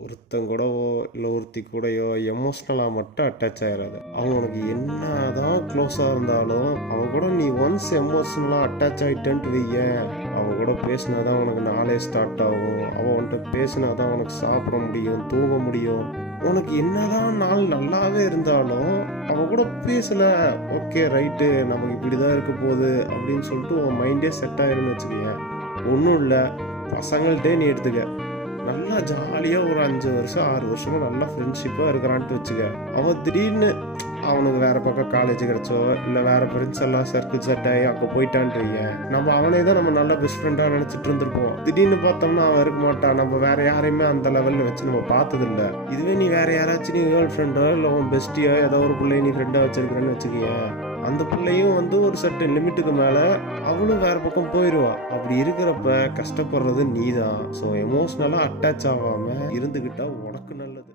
ஒருத்தன் கூடவோ இல்லை ஒருத்தி கூடயோ எமோஷ்னலாக மட்டும் அட்டாச் ஆகிடாது. அவங்க உனக்கு என்னதான் க்ளோஸாக இருந்தாலும் அவன் கூட நீ ஒன்ஸ் எமோஷ்னலாக அட்டாச் ஆகிட்டேன்ட்டு வையேன், அவன் கூட பேசினா தான் உனக்கு நாளே ஸ்டார்ட் ஆகும். அவன் உன்கிட்ட பேசினா தான் உனக்கு சாப்பிட முடியும், தூங்க முடியும். உனக்கு என்னதான் நாள் நல்லாவே இருந்தாலும் அவன் கூட பேசல, ஓகே ரைட்டு நமக்கு இப்படி தான் இருக்க போகுது அப்படின்னு சொல்லிட்டு உன் மைண்டே செட் ஆயிருன்னு வச்சுக்கோங்க. ஒன்றும் இல்லை, பசங்கள்கிட்டே நீ எடுத்துக்க, நல்லா ஜாலியாக ஒரு 5 வருஷம் 6 வருஷமா நல்லா ஃப்ரெண்ட்ஷிப்பாக இருக்கிறான்ட்டு வச்சுக்க. அவன் திடீர்னு அவனுக்கு வேற பக்கம் காலேஜ் கிடைச்சோ இல்லை வேற ஃப்ரெண்ட்ஸ் எல்லாம் சர்க்கிள் செட் ஆகி அங்கே போயிட்டான்றீங்க, நம்ம அவனே தான் நம்ம நல்ல பெஸ்ட் ஃப்ரெண்டாக நினச்சிட்டு இருந்திருப்போம். திடீர்னு பார்த்தோம்னா அவன் இருக்க மாட்டான். நம்ம வேற யாரையுமே அந்த லெவலில் வச்சு நம்ம பார்த்ததில்ல. இதுவே நீ வேற யாராச்சும் நீ கேர்ள் ஃப்ரெண்டோ இல்லை உன் பெஸ்டியோ ஏதோ ஒரு பிள்ளைய நீ ஃப்ரெண்டாக வச்சிருக்கிறேன்னு வச்சுக்கேன், அந்த பிள்ளையும் ஒரு சர்டன் லிமிட்டுக்கு மேலே அவளும் வேற பக்கம் போயிடுவா. அப்படி இருக்கிறப்ப கஷ்டப்படுறது நீ தான். ஸோ எமோஷ்னலாக அட்டாச் ஆகாமல் இருந்துக்கிட்டா உனக்கு நல்லது.